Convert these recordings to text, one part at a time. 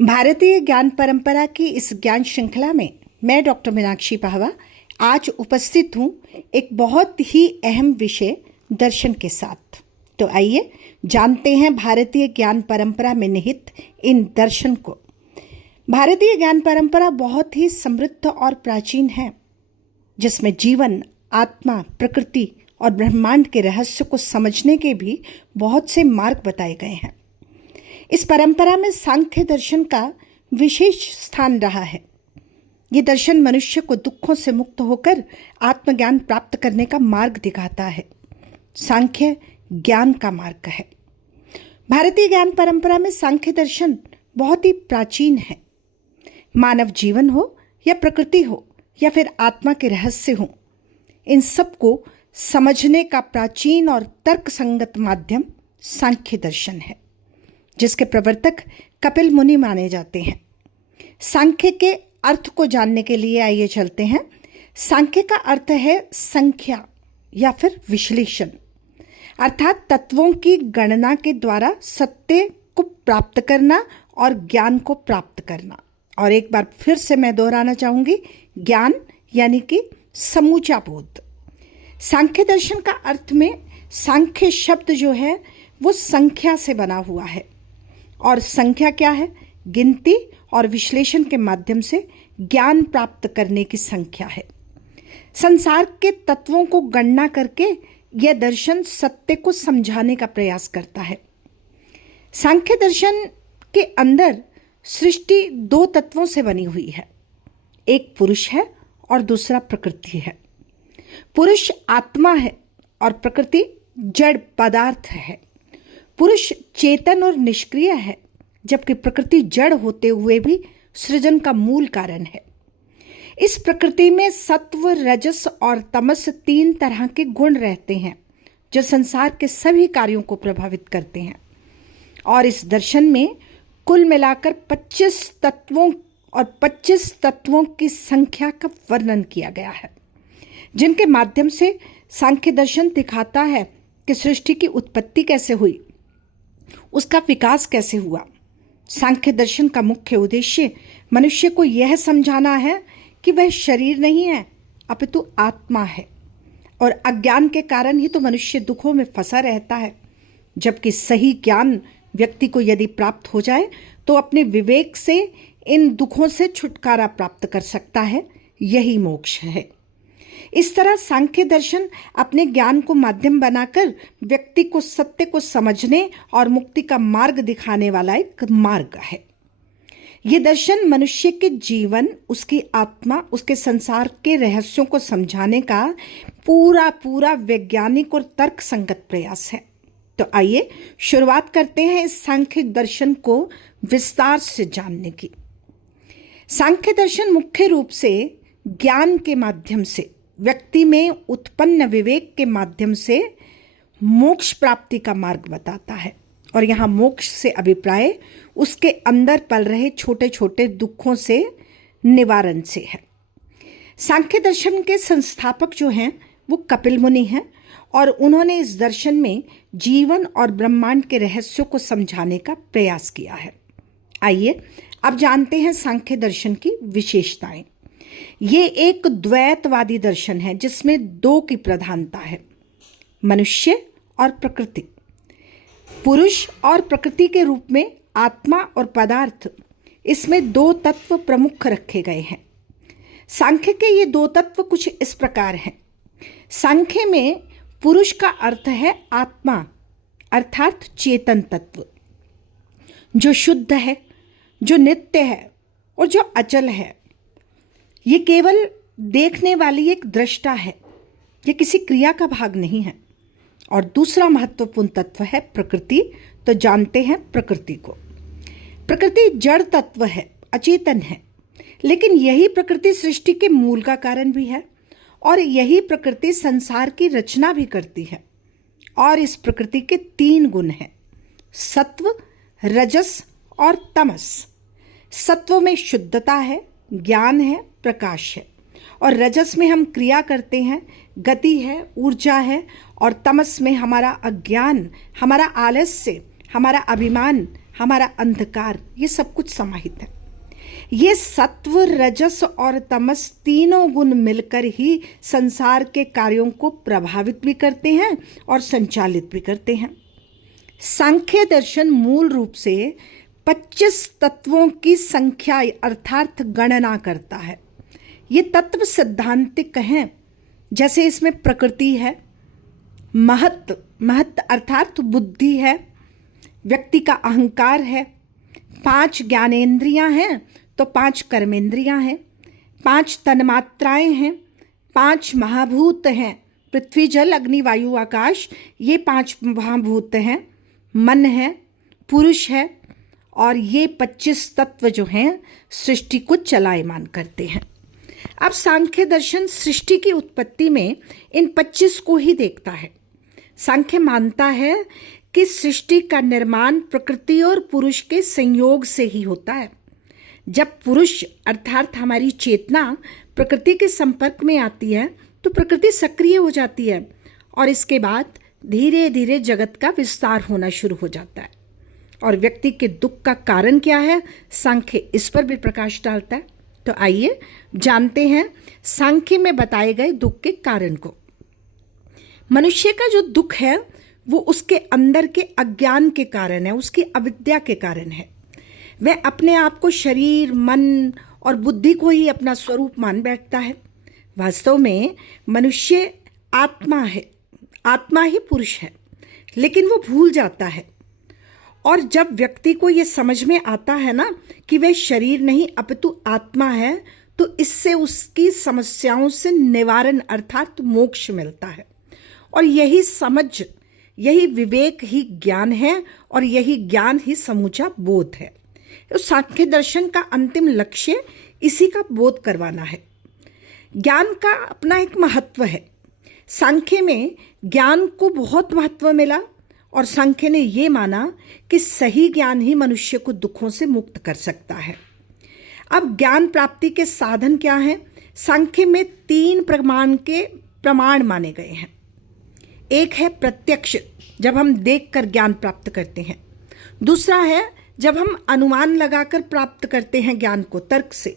भारतीय ज्ञान परंपरा की इस ज्ञान श्रृंखला में मैं डॉक्टर मीनाक्षी पाहवा आज उपस्थित हूँ एक बहुत ही अहम विषय दर्शन के साथ। तो आइए जानते हैं भारतीय ज्ञान परंपरा में निहित इन दर्शन को। भारतीय ज्ञान परंपरा बहुत ही समृद्ध और प्राचीन है, जिसमें जीवन, आत्मा, प्रकृति और ब्रह्मांड के रहस्य को समझने के भी बहुत से मार्ग बताए गए हैं। इस परंपरा में सांख्य दर्शन का विशेष स्थान रहा है। ये दर्शन मनुष्य को दुखों से मुक्त होकर आत्मज्ञान प्राप्त करने का मार्ग दिखाता है। सांख्य ज्ञान का मार्ग है। भारतीय ज्ञान परंपरा में सांख्य दर्शन बहुत ही प्राचीन है। मानव जीवन हो या प्रकृति हो या फिर आत्मा के रहस्य हो, इन सब को समझने का प्राचीन और तर्क संगत माध्यम सांख्य दर्शन है, जिसके प्रवर्तक कपिल मुनि माने जाते हैं। सांख्य के अर्थ को जानने के लिए आइए चलते हैं। सांख्य का अर्थ है संख्या या फिर विश्लेषण, अर्थात तत्वों की गणना के द्वारा सत्य को प्राप्त करना और ज्ञान को प्राप्त करना। और एक बार फिर से मैं दोहराना चाहूँगी, ज्ञान यानी कि समूचा बोध। सांख्य दर्शन का अर्थ में सांख्य शब्द जो है वो संख्या से बना हुआ है, और संख्या क्या है? गिनती और विश्लेषण के माध्यम से ज्ञान प्राप्त करने की संख्या है। संसार के तत्वों को गणना करके यह दर्शन सत्य को समझाने का प्रयास करता है। सांख्य दर्शन के अंदर सृष्टि दो तत्वों से बनी हुई है, एक पुरुष है और दूसरा प्रकृति है। पुरुष आत्मा है और प्रकृति जड़ पदार्थ है। पुरुष चेतन और निष्क्रिय है, जबकि प्रकृति जड़ होते हुए भी सृजन का मूल कारण है। इस प्रकृति में सत्व, रजस और तमस तीन तरह के गुण रहते हैं, जो संसार के सभी कार्यों को प्रभावित करते हैं। और इस दर्शन में कुल मिलाकर 25 तत्वों और 25 तत्वों की संख्या का वर्णन किया गया है, जिनके माध्यम से सांख्य दर्शन दिखाता है कि सृष्टि की उत्पत्ति कैसे हुई, उसका विकास कैसे हुआ। सांख्य दर्शन का मुख्य उद्देश्य मनुष्य को यह समझाना है कि वह शरीर नहीं है, अपितु आत्मा है, और अज्ञान के कारण ही तो मनुष्य दुखों में फंसा रहता है। जबकि सही ज्ञान व्यक्ति को यदि प्राप्त हो जाए तो अपने विवेक से इन दुखों से छुटकारा प्राप्त कर सकता है। यही मोक्ष है। इस तरह सांख्य दर्शन अपने ज्ञान को माध्यम बनाकर व्यक्ति को सत्य को समझने और मुक्ति का मार्ग दिखाने वाला एक मार्ग है। ये दर्शन मनुष्य के जीवन, उसकी आत्मा, उसके संसार के रहस्यों को समझाने का पूरा वैज्ञानिक और तर्क संगत प्रयास है। तो आइए शुरुआत करते हैं इस सांख्य दर्शन को विस्तार से जानने की। सांख्य दर्शन मुख्य रूप से ज्ञान के माध्यम से व्यक्ति में उत्पन्न विवेक के माध्यम से मोक्ष प्राप्ति का मार्ग बताता है। और यहाँ मोक्ष से अभिप्राय उसके अंदर पल रहे छोटे छोटे दुखों से निवारण से है। सांख्य दर्शन के संस्थापक जो हैं वो कपिल मुनि हैं, और उन्होंने इस दर्शन में जीवन और ब्रह्मांड के रहस्यों को समझाने का प्रयास किया है। आइए अब जानते हैं सांख्य दर्शन की विशेषताएं। ये एक द्वैतवादी दर्शन है, जिसमें दो की प्रधानता है, मनुष्य और प्रकृति। पुरुष और प्रकृति के रूप में आत्मा और पदार्थ, इसमें दो तत्व प्रमुख रखे गए हैं। सांख्य के ये दो तत्व कुछ इस प्रकार हैं। सांख्य में पुरुष का अर्थ है आत्मा, अर्थात चेतन तत्व, जो शुद्ध है, जो नित्य है और जो अचल है। ये केवल देखने वाली एक दृष्टा है, ये किसी क्रिया का भाग नहीं है। और दूसरा महत्वपूर्ण तत्व है प्रकृति। तो जानते हैं प्रकृति को। प्रकृति जड़ तत्व है, अचेतन है, लेकिन यही प्रकृति सृष्टि के मूल का कारण भी है, और यही प्रकृति संसार की रचना भी करती है। और इस प्रकृति के तीन गुण हैं, सत्व, रजस और तमस। सत्व में शुद्धता है, ज्ञान है, प्रकाश है, और रजस में हम क्रिया करते हैं, गति है, ऊर्जा है, और तमस में हमारा अज्ञान, हमारा आलस्य, हमारा अभिमान, हमारा अंधकार, ये सब कुछ समाहित है। ये सत्व, रजस और तमस तीनों गुण मिलकर ही संसार के कार्यों को प्रभावित भी करते हैं और संचालित भी करते हैं। सांख्य दर्शन मूल रूप से 25 तत्वों की संख्या अर्थात गणना करता है। ये तत्व सिद्धांतिक हैं, जैसे इसमें प्रकृति है, महत अर्थात बुद्धि है, व्यक्ति का अहंकार है, 5 ज्ञानेंद्रियां हैं तो 5 कर्मेंद्रियां हैं, 5 तन्मात्राएं हैं, 5 महाभूत हैं, पृथ्वी जल अग्नि वायु आकाश, ये 5 महाभूत हैं, मन है, पुरुष है, और ये 25 तत्व जो हैं सृष्टि को चलायमान करते हैं। अब सांख्य दर्शन सृष्टि की उत्पत्ति में इन 25 को ही देखता है। सांख्य मानता है कि सृष्टि का निर्माण प्रकृति और पुरुष के संयोग से ही होता है। जब पुरुष अर्थात हमारी चेतना प्रकृति के संपर्क में आती है तो प्रकृति सक्रिय हो जाती है और इसके बाद धीरे धीरे जगत का विस्तार होना शुरू हो जाता है। और व्यक्ति के दुख का कारण क्या है, सांख्य इस पर भी प्रकाश डालता है। तो आइए जानते हैं सांख्य में बताए गए दुख के कारण को। मनुष्य का जो दुख है वो उसके अंदर के अज्ञान के कारण है, उसकी अविद्या के कारण है। वह अपने आप को शरीर, मन और बुद्धि को ही अपना स्वरूप मान बैठता है। वास्तव में मनुष्य आत्मा है, आत्मा ही पुरुष है, लेकिन वो भूल जाता है। और जब व्यक्ति को ये समझ में आता है ना कि वह शरीर नहीं अपितु आत्मा है, तो इससे उसकी समस्याओं से निवारण अर्थात मोक्ष मिलता है। और यही समझ, यही विवेक ही ज्ञान है और यही ज्ञान ही समूचा बोध है। तो सांख्य दर्शन का अंतिम लक्ष्य इसी का बोध करवाना है। ज्ञान का अपना एक महत्व है। सांख्य में ज्ञान को बहुत महत्व मिला और सांख्य ने ये माना कि सही ज्ञान ही मनुष्य को दुखों से मुक्त कर सकता है। अब ज्ञान प्राप्ति के साधन क्या हैं? सांख्य में 3 प्रमाण माने गए हैं। एक है प्रत्यक्ष, जब हम देखकर ज्ञान प्राप्त करते हैं। दूसरा है जब हम अनुमान लगाकर प्राप्त करते हैं ज्ञान को तर्क से।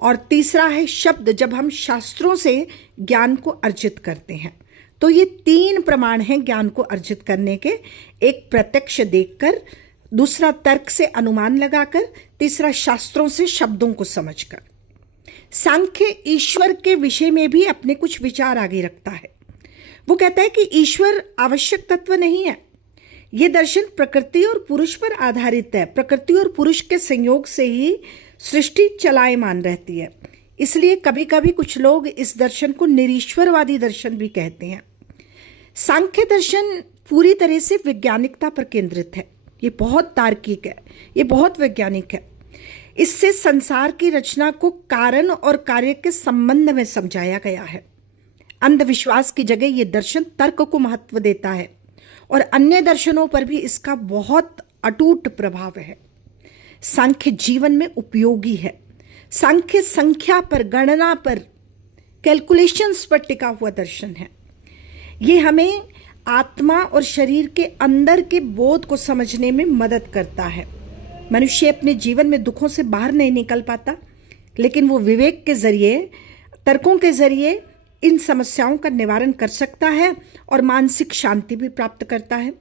और तीसरा है शब्द, जब हम शास्त्रों से ज्ञान को अर्जित करते हैं। तो ये 3 प्रमाण हैं ज्ञान को अर्जित करने के। एक प्रत्यक्ष देखकर, दूसरा तर्क से अनुमान लगाकर, तीसरा शास्त्रों से शब्दों को समझकर। सांख्य ईश्वर के विषय में भी अपने कुछ विचार आगे रखता है। वो कहता है कि ईश्वर आवश्यक तत्व नहीं है। ये दर्शन प्रकृति और पुरुष पर आधारित है। प्रकृति और पुरुष के संयोग से ही सृष्टि चलायमान रहती है। इसलिए कभी कभी कुछ लोग इस दर्शन को निरीश्वरवादी दर्शन भी कहते हैं। सांख्य दर्शन पूरी तरह से वैज्ञानिकता पर केंद्रित है। ये बहुत तार्किक है, ये बहुत वैज्ञानिक है। इससे संसार की रचना को कारण और कार्य के संबंध में समझाया गया है। अंधविश्वास की जगह ये दर्शन तर्क को महत्व देता है और अन्य दर्शनों पर भी इसका बहुत अटूट प्रभाव है। सांख्य जीवन में उपयोगी है। सांख्य संख्या पर, गणना पर, कैलकुलेशंस पर टिका हुआ दर्शन है। ये हमें आत्मा और शरीर के अंदर के बोध को समझने में मदद करता है। मनुष्य अपने जीवन में दुखों से बाहर नहीं निकल पाता, लेकिन वो विवेक के जरिए, तर्कों के जरिए इन समस्याओं का निवारण कर सकता है और मानसिक शांति भी प्राप्त करता है।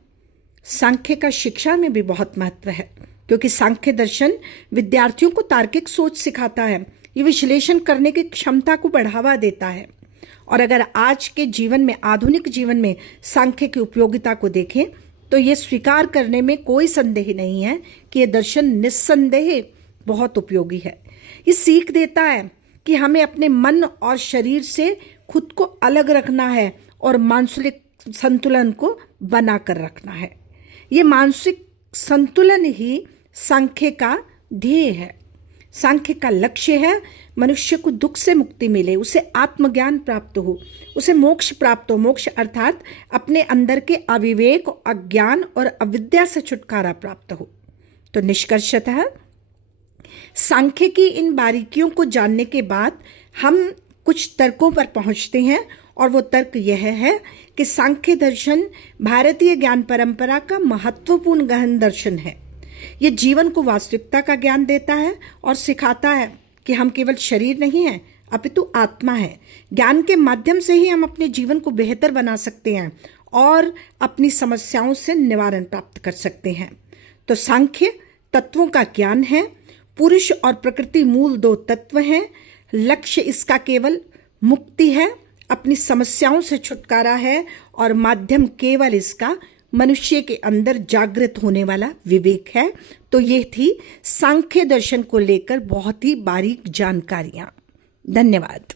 सांख्य का शिक्षा में भी बहुत महत्व है, क्योंकि सांख्य दर्शन विद्यार्थियों को तार्किक सोच सिखाता है। ये विश्लेषण करने की क्षमता को बढ़ावा देता है। और अगर आज के जीवन में, आधुनिक जीवन में सांख्य की उपयोगिता को देखें तो ये स्वीकार करने में कोई संदेह नहीं है कि ये दर्शन निस्संदेह बहुत उपयोगी है। ये सीख देता है कि हमें अपने मन और शरीर से खुद को अलग रखना है और मानसिक संतुलन को बना कर रखना है। ये मानसिक संतुलन ही सांख्य का ध्येय है। सांख्य का लक्ष्य है मनुष्य को दुख से मुक्ति मिले, उसे आत्मज्ञान प्राप्त हो, उसे मोक्ष प्राप्त हो। मोक्ष अर्थात अपने अंदर के अविवेक, अज्ञान और अविद्या से छुटकारा प्राप्त हो। तो निष्कर्षतः सांख्य की इन बारीकियों को जानने के बाद हम कुछ तर्कों पर पहुंचते हैं और वो तर्क यह है कि सांख्य दर्शन भारतीय ज्ञान परंपरा का महत्वपूर्ण गहन दर्शन है। ये जीवन को वास्तविकता का ज्ञान देता है और सिखाता है कि हम केवल शरीर नहीं हैं अपितु आत्मा है। ज्ञान के माध्यम से ही हम अपने जीवन को बेहतर बना सकते हैं और अपनी समस्याओं से निवारण प्राप्त कर सकते हैं। तो सांख्य तत्वों का ज्ञान है। पुरुष और प्रकृति मूल दो तत्व हैं। लक्ष्य इसका केवल मुक्ति है, अपनी समस्याओं से छुटकारा है और माध्यम केवल इसका मनुष्य के अंदर जागृत होने वाला विवेक है। तो ये थी सांख्य दर्शन को लेकर बहुत ही बारीक जानकारियां। धन्यवाद।